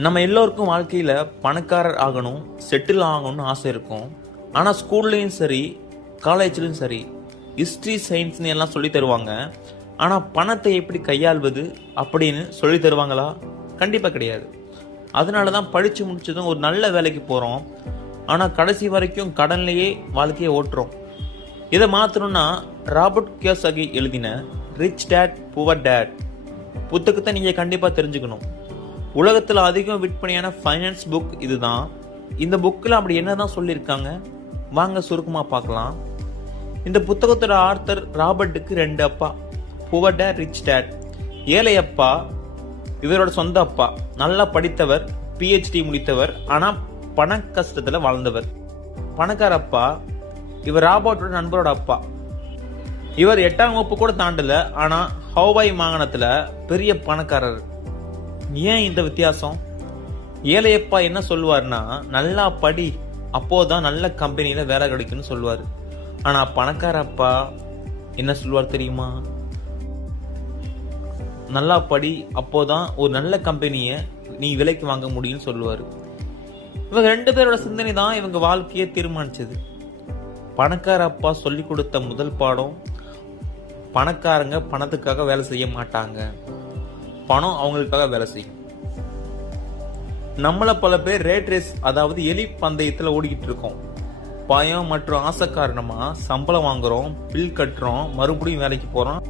நம்ம எல்லோருக்கும் வாழ்க்கையில் பணக்காரர் ஆகணும் செட்டில் ஆகணும்னு ஆசை இருக்கும். ஆனால் ஸ்கூல்லையும் சரி காலேஜ்லையும் சரி ஹிஸ்ட்ரி சயின்ஸ்னு எல்லாம் சொல்லி தருவாங்க. ஆனால் பணத்தை எப்படி கையாள்வது அப்படின்னு சொல்லி தருவாங்களா? கண்டிப்பாக கிடையாது. அதனால தான் படித்து முடிச்சதும் ஒரு நல்ல வேலைக்கு போகிறோம் ஆனால் கடைசி வரைக்கும் கடன்லேயே வாழ்க்கையை ஓட்டுறோம். இதை மாற்றணும்னா ராபர்ட் கியோசகி எழுதின ரிச் டேட் புவர் டேட் புத்தகத்தை நீங்கள் கண்டிப்பாக தெரிஞ்சுக்கணும். உலகத்தில் அதிகம் விற்பனையான ஃபைனான்ஸ் புக் இதுதான். இந்த புக்கில் அப்படி என்ன தான் சொல்லியிருக்காங்க? வாங்க சுருக்கமாக பார்க்கலாம். இந்த புத்தகத்தோட ஆர்த்தர் ராபர்ட்டுக்கு ரெண்டு அப்பா. புவர் டேட் ரிச் டேட் ஏழை அப்பா இவரோட சொந்த அப்பா. நல்லா படித்தவர் பிஹெச்டி முடித்தவர் ஆனால் பண கஷ்டத்தில் வாழ்ந்தவர். பணக்கார அப்பா இவர் ராபர்ட்டோட நண்பரோட அப்பா. இவர் எட்டாம் வகுப்பு கூட தாண்டல ஆனால் ஹவாய் மாகாணத்தில் பெரிய பணக்காரர். ஏன் இந்த வித்தியாசம்? ஏழையப்பா என்ன சொல்லுவார்னா நல்லா படி அப்போதான் நல்ல கம்பெனியில் வேலை கிடைக்கும்னு சொல்லுவார். ஆனால் பணக்கார அப்பா என்ன சொல்லுவார் தெரியுமா? நல்லா படி அப்போதான் ஒரு நல்ல கம்பெனியை நீ விலைக்கு வாங்க முடியும்னு சொல்லுவார். இவங்க ரெண்டு பேரோட சிந்தனை தான் இவங்க வாழ்க்கையை தீர்மானிச்சது. பணக்கார அப்பா சொல்லி கொடுத்த முதல் பாடம் பணக்காரங்க பணத்துக்காக வேலை செய்ய மாட்டாங்க. பணம் அவங்களுக்காக வேலை செய்யும். நம்மள பல பேர் ரேட் ரேஸ் அதாவது எலி பந்தயத்துல ஓடிக்கிட்டு இருக்கோம். பயம் மற்றும் ஆசை காரணமா சம்பளம் வாங்குறோம் பில் கட்டுறோம் மறுபடியும் வேலைக்கு போறோம்.